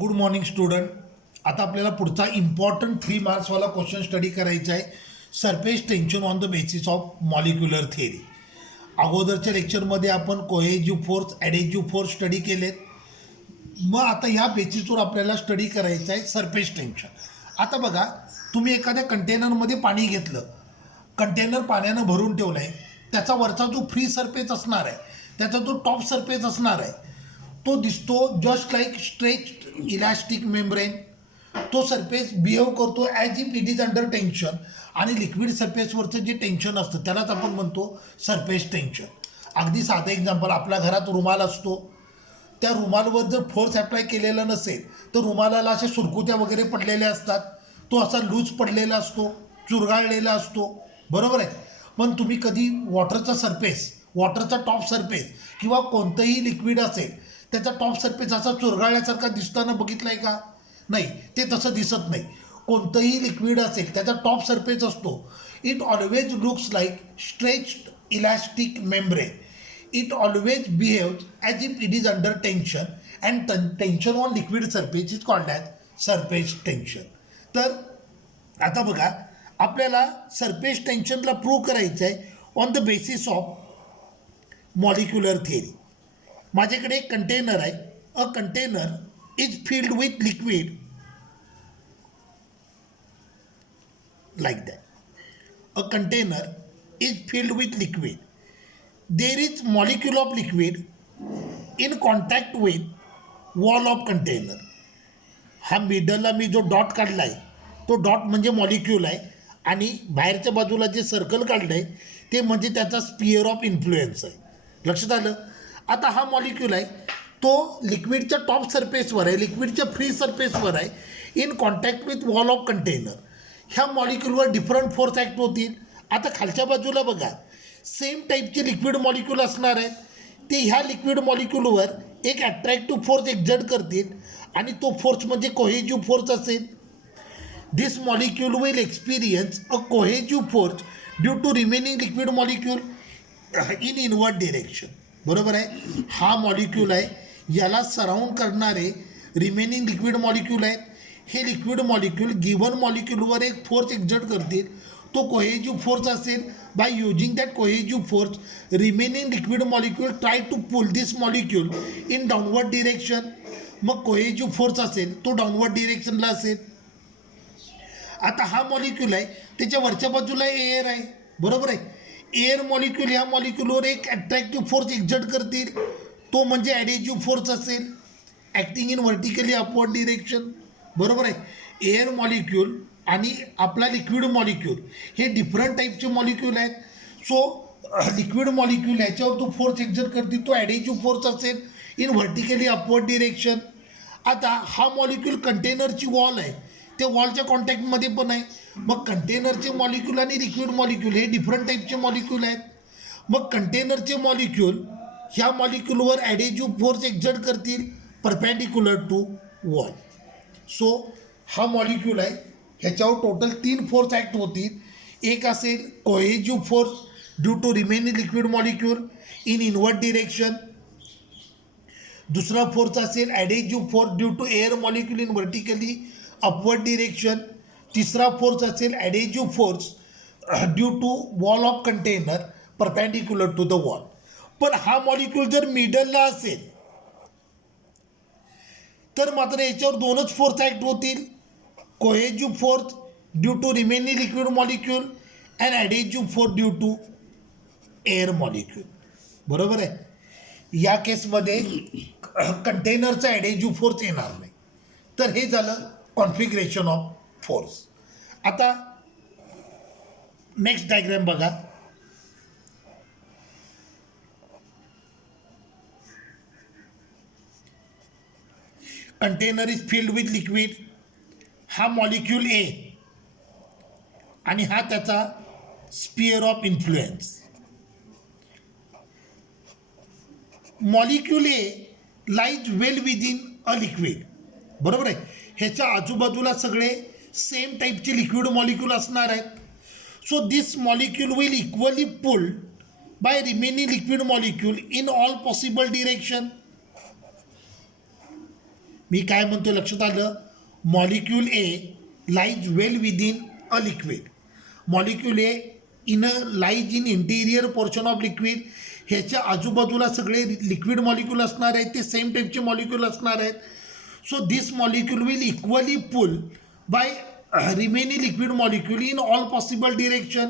Good morning student. आता आपल्याला पुढचा इम्पॉर्टंट 3 मार्क्सवाला क्वेश्चन स्टडी करायचा आहे. Surface tension on the basis of molecular theory. अगोदरच्या लेक्चरमध्ये आपण कोहेजिव्ह फोर्स, ॲडेजिव्ह फोर्स स्टडी केलेत. मग आता ह्या बेसिसवर आपल्याला स्टडी करायचं आहे सरफेस टेन्शन. आता बघा, तुम्ही एखाद्या कंटेनरमध्ये पाणी घेतलं, कंटेनर पाण्यानं भरून ठेवलं आहे, त्याचा वरचा जो फ्री सरफेस असणार आहे, त्याचा जो टॉप सरफेस असणार आहे, तो दिसतो just like stretched elastic membrane. तो सरफेस बिहेव करतो as if it is under tension. आणि लिक्विड सरफेसवरचं जे टेन्शन असतं त्यालाच आपण म्हणतो सरफेस टेन्शन. अगदी साधं एक्झाम्पल, आपल्या घरात रुमाल असतो, त्या रुमालवर जर फोर्स अप्लाय केलेला नसेल तर रुमालाला अशा सुरकुत्या वगैरे पडलेल्या असतात, तो असा लूज पडलेला असतो, चुरगाळलेला असतो, बरोबर आहे. पण तुम्ही कधी वॉटरचा टॉप सरफेस किंवा कोणतंही लिक्विड असेल त्याचा टॉप सरफेस असा चुरगाळल्यासारखा दिसताना बघितला आहे का? नाही, ते तसं दिसत नाही. कोणतंही लिक्विड असेल त्याचा टॉप सरफेस असतो, it always looks like stretched elastic membrane. It always behaves as if it is under tension and tension on liquid surface is called as surface tension. तर आता बघा, आपल्याला सरफेस टेन्शनला प्रूव्ह करायचं आहे on the basis of molecular theory. माझ्याकडे एक container आहे. A container is filled with liquid like that. A container is filled with liquid. There is molecule of liquid in contact with wall of container. हा मिडलला मी जो dot काढला आहे तो dot म्हणजे molecule आहे, आणि बाहेरच्या बाजूला जे सर्कल काढलं आहे ते म्हणजे त्याचा स्पियर ऑफ इन्फ्लुएन्स आहे. लक्षात आलं? आता हा मॉलिक्यूल आहे तो लिक्विडच्या टॉप सरफेसवर आहे, लिक्विडच्या फ्री सरफेसवर आहे, in contact with wall of container. ह्या मॉलिक्यूलवर डिफरंट फोर्स ॲक्ट होतील. आता खालच्या बाजूला बघा, सेम टाईपचे लिक्विड मॉलिक्यूल असणार आहेत. ते ह्या लिक्विड मॉलिक्यूलवर एक ॲट्रॅक्टिव्ह फोर्स एक्झर्ट करतील, आणि तो फोर्स म्हणजे कोहेजिव्ह फोर्स असेल. This molecule will experience a cohesive force due to remaining liquid molecule in inward direction. बरोबर आहे. हा मॉलिक्यूल आहे, याला सराउंड करणारे रिमेनिंग लिक्विड मॉलिक्यूल आहेत. हे लिक्विड मॉलिक्यूल गिवन मॉलिक्यूलवर एक फोर्स एक्झर्ट करतील, तो कोहेजिव्ह फोर्स असेल. By using that cohesive force remaining liquid molecule try to pull this molecule in downward direction. मग कोहेजिव्ह फोर्स असेल तो डाऊनवर्ड डिरेक्शनला असेल. आता हा मॉलिक्यूल आहे, त्याच्या वरच्या बाजूला एअर आहे, बरोबर आहे. एअर मॉलिक्यूल ह्या मॉलिक्यूलवर एक अट्रॅक्टिव्ह फोर्स एक्झर्ट करतील, तो म्हणजे ॲडेजिव्ह फोर्स असेल, acting in vertically upward direction. बरोबर आहे. एअर मॉलिक्यूल आणि आपला लिक्विड मॉलिक्यूल हे डिफरंट टाईपचे मॉलिक्यूल आहेत. सो लिक्विड मॉलिक्यूल ह्याच्यावर तो फोर्स एक्झर्ट करतील, तो ॲडेजिव्ह फोर्स असेल इन व्हर्टिकली अपवर्ड डिरेक्शन. आता हा मॉलिक्यूल कंटेनरची वॉल आहे, ते वॉलच्या कॉन्टॅक्टमध्ये पण आहे. मग कंटेनरचे मॉलिक्यूल आणि लिक्विड मॉलिक्यूल हे डिफरंट टाईपचे मॉलिक्यूल आहेत. मग कंटेनरचे मॉलिक्यूल ह्या मॉलिक्यूलवर ॲडेजिव्ह फोर्स एक्झर्ट करतील परपॅन्डिक्युलर टू वॉल. सो हा मॉलिक्यूल आहे, ह्याच्यावर टोटल 3 फोर्स ॲक्ट होतील. एक असेल cohesive force due to remaining liquid molecule in inward direction. दुसरा फोर्स असेल adhesive force due to air molecule in vertically upward direction. तिसरा फोर्स असेल adhesive force due to wall of container perpendicular to the wall. पण हा molecule जर मिडलला असेल तर मात्र याच्यावर 2च फोर्स ॲक्ट होतील, cohesive force due to remaining liquid molecule and adhesive force due to air molecule. बरोबर आहे. या केसमध्ये कंटेनरचा ॲडेजिव्ह फोर्स येणार नाही. तर हे झालं कॉन्फिगरेशन ऑफ फोर्स. आता नेक्स्ट डायग्राम बघा. Container is filled with liquid. हा मॉलिक्यूल ए आणि हा त्याचा sphere of influence. Molecule A lies well within a liquid. बरोबर आहे. ह्याच्या आजूबाजूला सगळे सेम टाईपचे लिक्विड मॉलिक्यूल असणार आहेत. So this molecule will equally pulled by remaining liquid molecule in all possible direction. मी काय म्हणतो लक्षात आलं, molecule A lies well within a liquid. Molecule A lies in interior portion of liquid. ह्याच्या आजूबाजूला सगळे लिक्विड मॉलिक्यूल असणार आहेत, ते सेम टाईपचे मॉलिक्यूल असणार आहेत. So this molecule will equally pull by remaining liquid molecule in all possible direction.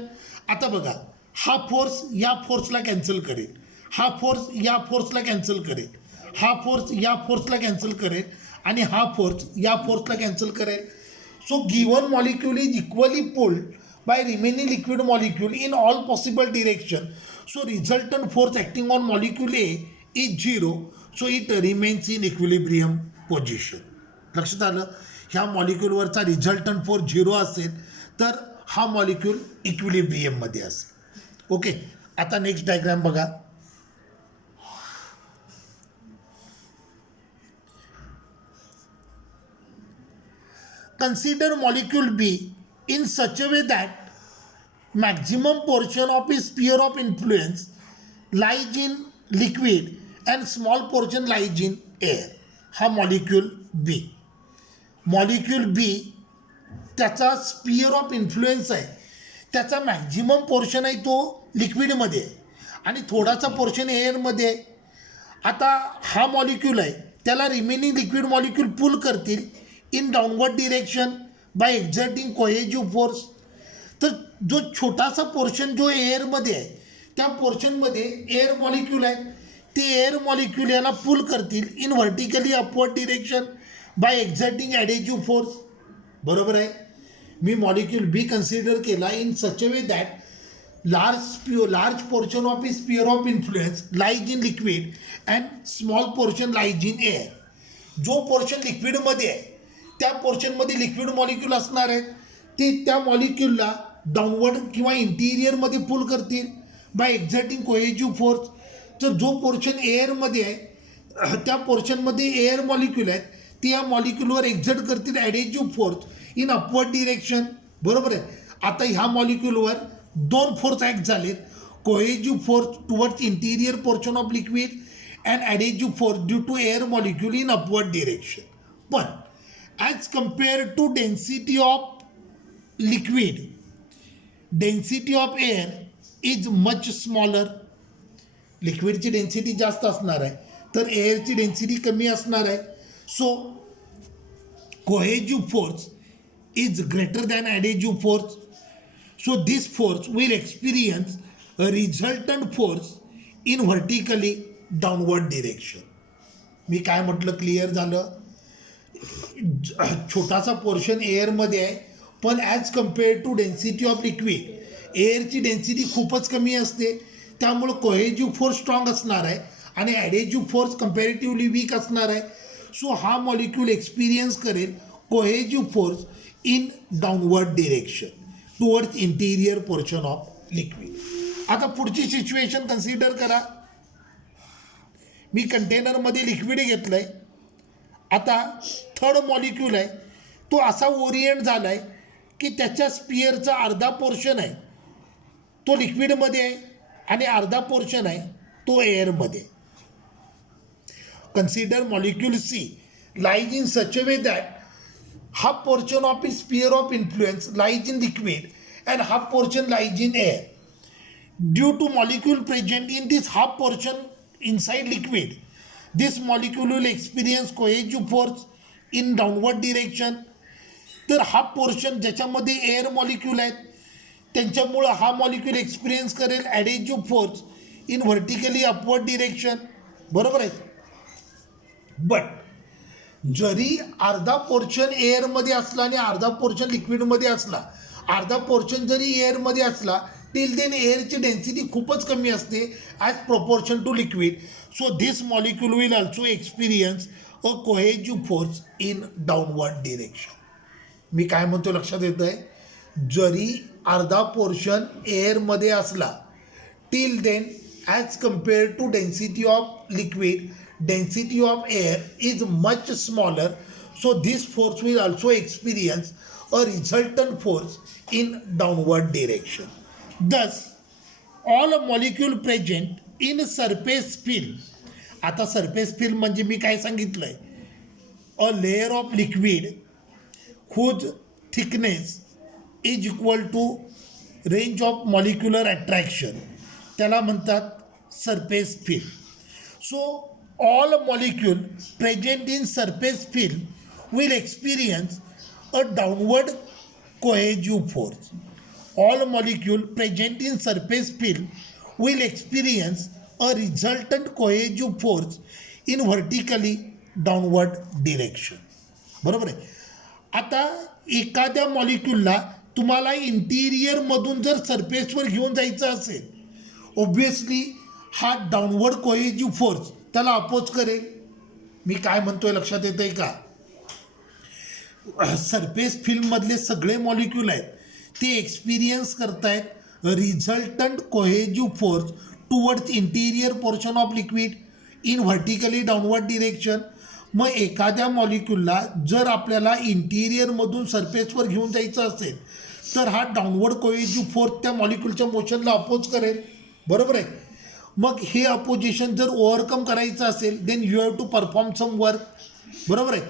आता बघा, हा फोर्स या फोर्सला कॅन्सल करेल, हा फोर्स या फोर्सला कॅन्सल करेल, हा फोर्स या फोर्सला कॅन्सल करेल आणि हा फोर्स या फोर्सला कॅन्सल करेल. So given molecule is equally pulled by remaining liquid molecule in all possible direction. So resultant force acting on molecule A is 0. So it remains in equilibrium position. लक्षात आलं, ह्या मॉलिक्यूलवरचा resultant force 0 असेल तर हा molecule इक्विलिब्रियममध्ये असेल. Okay, आता next diagram बघा. Consider molecule B in such a way that maximum portion of its sphere of influence lies in liquid and small portion lies in air. हा मॉलिक्यूल बी. Molecule बी त्याचा sphere of influence आहे, त्याचा maximum portion आहे तो लिक्विडमध्ये आहे आणि थोडासा portion एअरमध्ये आहे. आता हा मॉलिक्यूल आहे, त्याला रिमेनिंग लिक्विड मॉलिक्यूल पुल करतील in downward direction by exerting cohesive force. तर जो छोटासा पोर्शन जो एअरमध्ये आहे त्या पोर्शनमध्ये एअर मॉलिक्यूल आहे, ते एअर मॉलिक्यूल याला पुल करतील in vertically upward direction by exerting adhesive force. बरोबर आहे. मी मॉलिक्यूल बी कन्सिडर केला in such a way that large portion of the sphere of influence lies in liquid and small portion lies in air. जो portion लिक्विडमध्ये आहे त्या पोर्शनमध्ये liquid molecule असणार आहेत, ते त्या मॉलिक्यूलला डाऊनवर्ड किंवा इंटिरियरमध्ये पुल करतील बाय एक्झर्टिंग कोहेजिव्ह फोर्स. तर जो पोर्शन एअरमध्ये आहे त्या पोर्शनमध्ये एअर मॉलिक्यूल आहेत, ते या मॉलिक्यूलवर एक्झर्ट करतील adhesive force in upward direction. बरोबर आहे. आता ह्या मॉलिक्यूलवर दोन फोर्स ॲक्ट झालेत, cohesive force towards interior portion of liquid and adhesive force due to air molecule in upward direction. पण as compare to density of liquid, density of air is much smaller. लिक्विडची density जास्त असणार आहे तर एअरची density कमी असणार आहे. So cohesive force is greater than adhesive force. So this force will experience a resultant force in vertically downward direction. मी काय म्हटलं, क्लिअर झालं. छोटासा पोर्शन एअरमध्ये आहे पण as compare to density of liquid एअरची डेन्सिटी खूपच कमी असते, त्यामुळं कोहेजिव्ह फोर्स स्ट्रॉंग असणार आहे आणि ॲडेजिव्ह फोर्स कम्पॅरेटिव्हली वीक असणार आहे. सो हा मॉलिक्यूल एक्सपिरियन्स करेल cohesive force in downward direction towards interior portion of liquid. आता पुढची सिच्युएशन कन्सिडर करा. मी कंटेनरमध्ये लिक्विड घेतलं आहे. आता थर्ड मॉलिक्यूल आहे, तो असा ओरिएंट झाला आहे की त्याच्या स्पियरचा अर्धा पोर्शन आहे तो लिक्विडमध्ये आहे आणि अर्धा पोर्शन आहे तो एअरमध्ये. Consider molecule C lies in such a way that half portion of the sphere of influence lies in liquid and half portion lies in air. Due to molecule present in this half portion inside liquid, this molecule will experience cohesive force in downward direction. तर हा portion ज्याच्यामध्ये air molecule आहेत त्यांच्यामुळं हा molecule experience करेल adhesive force in vertically upward direction. बरोबर आहे. But जरी अर्धा पोर्शन एअरमध्ये असला आणि अर्धा पोर्शन लिक्विडमध्ये असला, अर्धा पोर्शन जरी एअरमध्ये असला टिल देन एअरची डेन्सिटी खूपच कमी असते as proportion to liquid. So this molecule will also experience a cohesive force in downward direction. मी काय म्हणतो लक्षात येतं आहे, जरी अर्धा पोर्शन एअरमध्ये असला till then as compare to density of liquid density of air is much smaller. So this force will also experience a resultant force in downward direction. Thus, all molecule present in surface film. आता surface film म्हणजे मी काय सांगितलं आहे, a layer of liquid whose thickness is equal to range of molecular attraction, त्याला म्हणतात surface film. So all molecule present in surface film will experience a downward cohesive force. All molecule present in surface film will experience a resultant cohesive force in vertically downward direction. बरोबर आहे. आता एखाद्या मॉलिक्यूलला तुम्हाला इंटिरियरमधून जर सरफेसवर घेऊन जायचं असेल, ऑब्विसली हा डाऊनवर्ड कोहेजिव्ह फोर्स त्याला अपोज करेल. मी काय म्हणतोय लक्षात येत आहे का? सरफेस फिल्ममधले सगळे मॉलिक्यूल आहेत ते एक्सपिरियन्स करतायत resultant cohesive force towards interior portion of liquid in vertically downward direction. मग एखाद्या मॉलिक्यूलला जर आपल्याला इंटिरियरमधून सरफेसवर घेऊन जायचं असेल तर हा डाऊनवर्ड कोहेजिव्ह फोर्स त्या मॉलिक्यूलच्या मोशनला अपोज करेल. बरोबर आहे. मग हे अपोजिशन जर ओव्हरकम करायचं असेल then you have to perform some work. बरोबर आहे.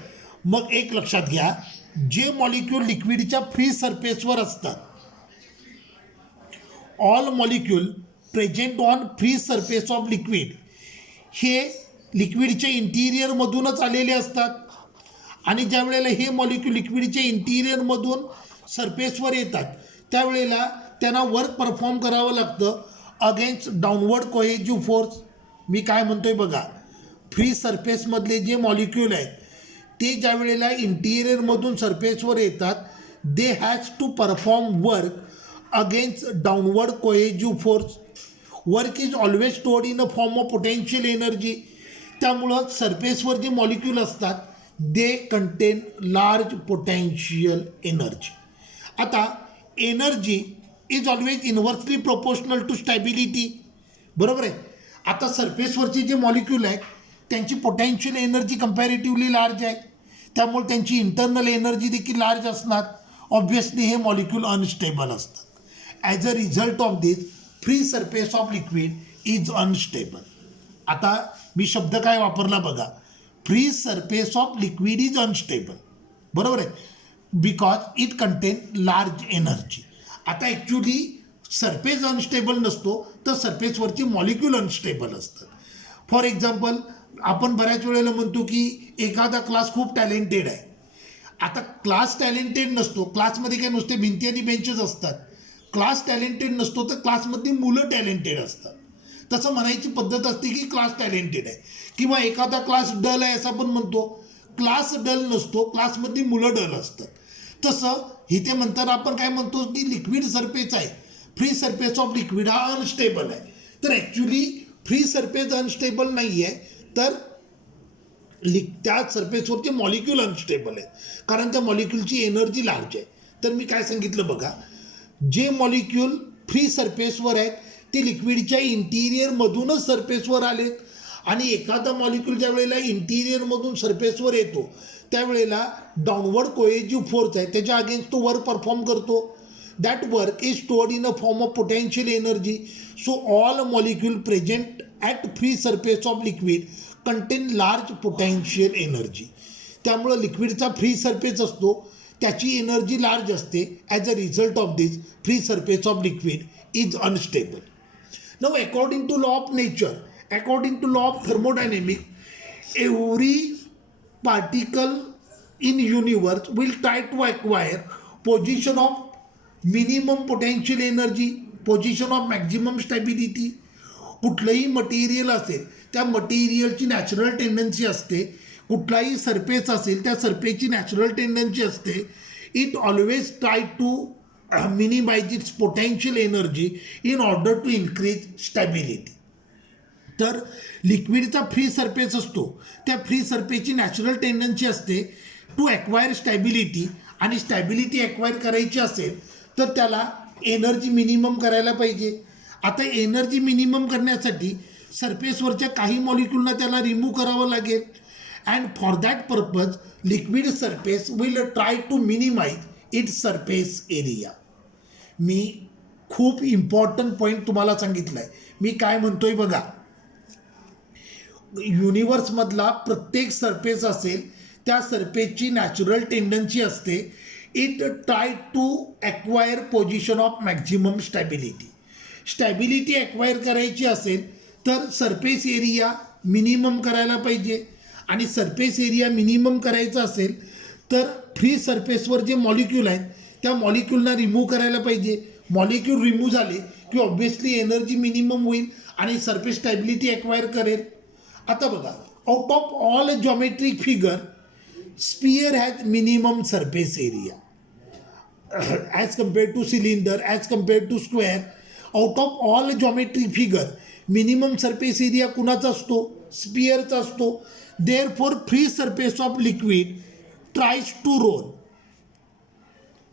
मग एक लक्षात घ्या, जे मॉलिक्यूल लिक्विडच्या फ्री सरफेसवर असतात, all molecule present on free surface of liquid हे लिक्विडच्या इंटिरियरमधूनच आलेले असतात. आणि ज्या वेळेला हे मॉलिक्यूल लिक्विडच्या इंटिरियरमधून सरफेसवर येतात त्यावेळेला त्यांना वर्क परफॉर्म करावं लागतं अगेन्स्ट डाऊनवर्ड कोहेजिव्ह फोर्स. मी काय म्हणतोय बघा, फ्री सरफेसमधले जे मॉलिक्यूल आहेत ते ज्या वेळेला इंटिरियरमधून सरफेसवर येतात they has to perform work against downward cohesive force. Work is always stored in a form of potential energy. त्यामुळं सरफेसवर जे मॉलिक्यूल असतात they contain large potential energy. आता energy is always inversely proportional to stability. बरोबर आहे. आता सरफेसवरचे जे molecule आहेत त्यांची पोटेन्शियल एनर्जी कंपॅरेटिव्हली लार्ज आहे, त्यामुळे त्यांची इंटरनल एनर्जी देखील लार्ज असणार. ऑब्व्हियसली हे मॉलिक्यूल अनस्टेबल असतात. As a result of this free surface of liquid is unstable. आता मी शब्द काय वापरला बघा, free surface of liquid is unstable. बरोबर आहे. Because it content large energy. आता ॲक्च्युली सरफेस अनस्टेबल नसतो तर सरफेसवरचे मॉलिक्यूल अनस्टेबल असतात. फॉर एक्झाम्पल आपण बऱ्याच वेळेला म्हणतो की एखादा क्लास खूप टॅलेंटेड आहे. आता क्लास टॅलेंटेड नसतो, क्लासमध्ये काय नुसते भिंती आणि बेंचेस असतात. क्लास टॅलेंटेड नसतो तर क्लासमधली मुलं टॅलेंटेड असतात. तसं म्हणायची पद्धत असते की क्लास टॅलेंटेड आहे. किंवा एखादा क्लास डल आहे असं आपण म्हणतो. क्लास डल नसतो, क्लासमधली मुलं डल असतात. तसं इथे म्हणताना आपण काय म्हणतो की लिक्विड सरफेस आहे, फ्री सरफेस ऑफ लिक्विड हा अनस्टेबल आहे. तर ॲक्च्युली फ्री सरफेस अनस्टेबल नाही आहे तर त्या सरफेसवरचे मॉलिक्यूल अनस्टेबल आहे कारण त्या मॉलिक्यूलची एनर्जी लार्ज आहे. तर मी काय सांगितलं बघा, जे मॉलिक्यूल फ्री सरफेसवर आहेत ते लिक्विडच्या इंटिरियरमधूनच सरफेसवर आलेत. आणि एखादा मॉलिक्यूल ज्या वेळेला इंटिरियरमधून सरफेसवर येतो त्यावेळेला डाऊनवर्ड कोहेजिव्ह फोर्स आहे त्याच्या अगेन्स्ट तो वर्क परफॉर्म करतो. That work is stored in a form of potential energy. So all molecule present at free surface of liquid contain large potential energy. त्यामुळं लिक्विडचा फ्री सरफेस असतो त्याची energy large असते. As a result of this free surface of liquid is unstable. Now according to law of nature, according to law of thermodynamics, every particle in universe will try to acquire position of minimum potential energy, position of maximum stability. कुठलंही material असेल त्या मटेरियलची natural tendency असते, कुठलाही surface असेल त्या सरफेसची natural tendency असते. It always try to minimize its potential energy in order to increase stability. तर लिक्विडचा फ्री सरफेस असतो त्या फ्री सरफेसची नॅचरल टेंडन्सी असते टू ॲक्वायर स्टॅबिलिटी. आणि स्टॅबिलिटी ॲक्वायर करायची असेल तर त्याला एनर्जी मिनिमम करायला पाहिजे. आता एनर्जी मिनिमम करण्यासाठी सरफेसवरच्या काही मॉलिक्यूलना त्याला रिमूव्ह करावं लागेल. And for that purpose liquid surface will try to minimize its surface area. मी खूप इम्पॉर्टंट पॉईंट तुम्हाला सांगितलं आहे. मी काय म्हणतोय बघा, युनिवर्समधला प्रत्येक सरफेस असेल त्या सरफेसची नॅचरल टेंडन्सी असते, it try to acquire position of maximum stability. Stability acquire करायची असेल तर सरफेस एरिया मिनिमम करायला पाहिजे, आणि सरफेस एरिया मिनिमम करायचा असेल तर फ्री सरफेसवर जे मॉलिक्यूल आहेत त्या मॉलिक्यूलना रिमूव्ह करायला पाहिजे. मॉलिक्यूल रिमूव्ह झाले की ऑब्व्हियसली एनर्जी मिनिमम होईल आणि सरफेस स्टॅबिलिटी ॲक्वायर करेल. आता बघा, out of all geometric figure sphere has minimum surface area as compared to cylinder, as compared to square. Out of all geometric figure minimum surface area कुणाचा असतो? स्पियरचा असतो. Therefore free surface of liquid tries to roll.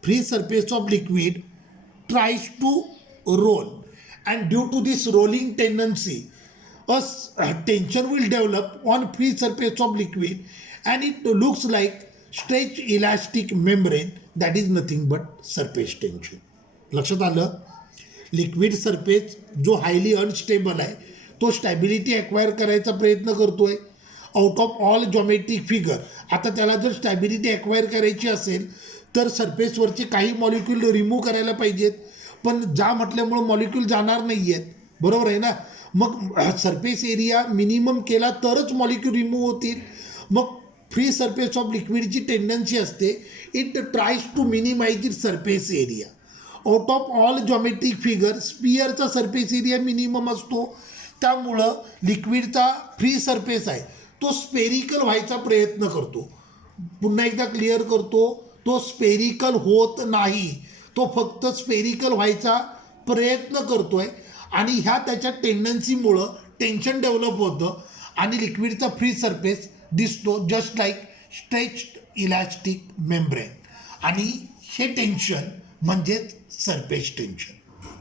Free surface of liquid tries to roll, and due to this rolling tendency a tension will develop on free surface of liquid, and it looks like stretched elastic membrane, that is nothing but surface tension. लक्षात आलं? Liquid surface जो highly unstable आहे तो stability acquire करायचा प्रयत्न करतोय out of all geometric figure. आता त्याला जर स्टॅबिलिटी ॲक्वायर करायची असेल तर सरफेसवरचे काही मॉलिक्यूल रिमूव्ह करायला पाहिजेत, पण जा म्हटल्यामुळं मॉलिक्यूल जाणार नाही आहेत, बरोबर आहे ना. मग सरफेस एरिया मिनिमम केला तरच मॉलिक्यूल रिमूव्ह होतील. मग फ्री सरफेस ऑफ लिक्विडची टेंडन्सी असते, it tries to minimize it surface area. Out of all geometric figure स्पियरचा सरफेस एरिया मिनिमम असतो, त्यामुळं लिक्विडचा फ्री सरफेस आहे तो स्पेरिकल व्हायचा प्रयत्न करतो. पुन्हा एकदा क्लिअर करतो, तो स्पेरिकल होत नाही, तो फक्त स्पेरिकल व्हायचा प्रयत्न करतोय, आणि ह्या त्याच्या टेंडन्सीमुळं टेन्शन डेव्हलप होतं आणि लिक्विडचा फ्री सरफेस दिसतो just like stretched elastic membrane, आणि हे टेन्शन म्हणजेच सरफेस टेन्शन.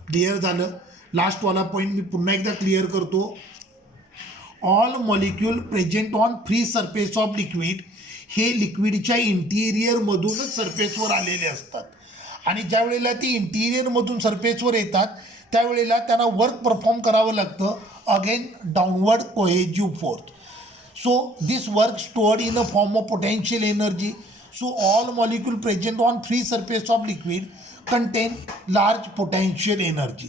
क्लिअर झालं? लास्टवाला पॉईंट मी पुन्हा एकदा क्लिअर करतो. All molecule present on free surface of liquid हे लिक्विडच्या इंटिरियरमधूनच सरफेसवर आलेले असतात, आणि ज्या वेळेला ती इंटिरियरमधून सरफेसवर येतात त्यावेळेला त्यांना वर्क परफॉर्म करावं लागतं again downward cohesive force. So this work stored in a form of potential energy. So all molecule present on free surface of liquid contain large potential energy.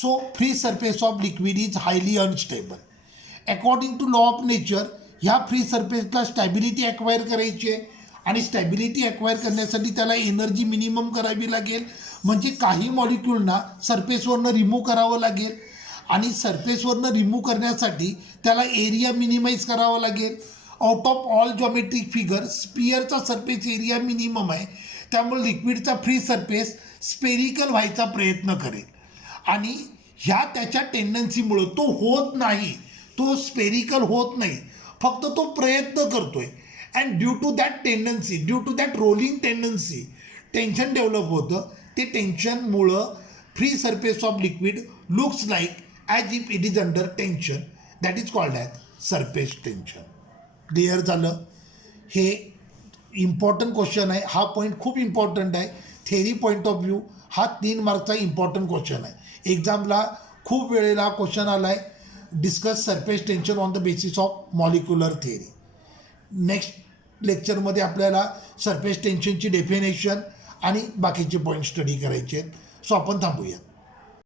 So free surface of liquid is highly unstable. According to law of nature ह्या free सरफेसला stability acquire करायची आहे, आणि stability acquire करण्यासाठी त्याला energy minimum करावी लागेल, म्हणजे काही मॉलिक्यूलना सरफेसवरनं रिमूव्ह करावं लागेल, आणि सरफेसवरनं रिमूव्ह करण्यासाठी त्याला एरिया मिनिमाइज करावा लागेल. Out of all geometric figure स्पियरचा सरफेस एरिया मिनिमम आहे, त्यामुळे लिक्विडचा फ्री सरफेस स्पेरिकल व्हायचा प्रयत्न करेल, आणि ह्या त्याच्या टेंडन्सीमुळं तो होत नाही, तो स्पेरिकल होत नाही, फक्त तो प्रयत्न करतोय. And due to that tendency, due to that rolling tendency tension develop होतं. ते टेन्शनमुळं free surface of liquid looks like as if it is under tension, that is called as surface tension. Clear झालं? हे important question आहे, हा point खूप important आहे. Theory point of view हा 3 मार्कचा इम्पॉर्टंट क्वेश्चन आहे. एक्झामला खूप वेळेला क्वेश्चन आला आहे, discuss surface tension on the basis of molecular theory. Next लेक्चरमध्ये आपल्याला सरफेस टेन्शनची डेफिनेशन आणि बाकीचे पॉईंट स्टडी करायचे आहेत. सो आपण थांबूया.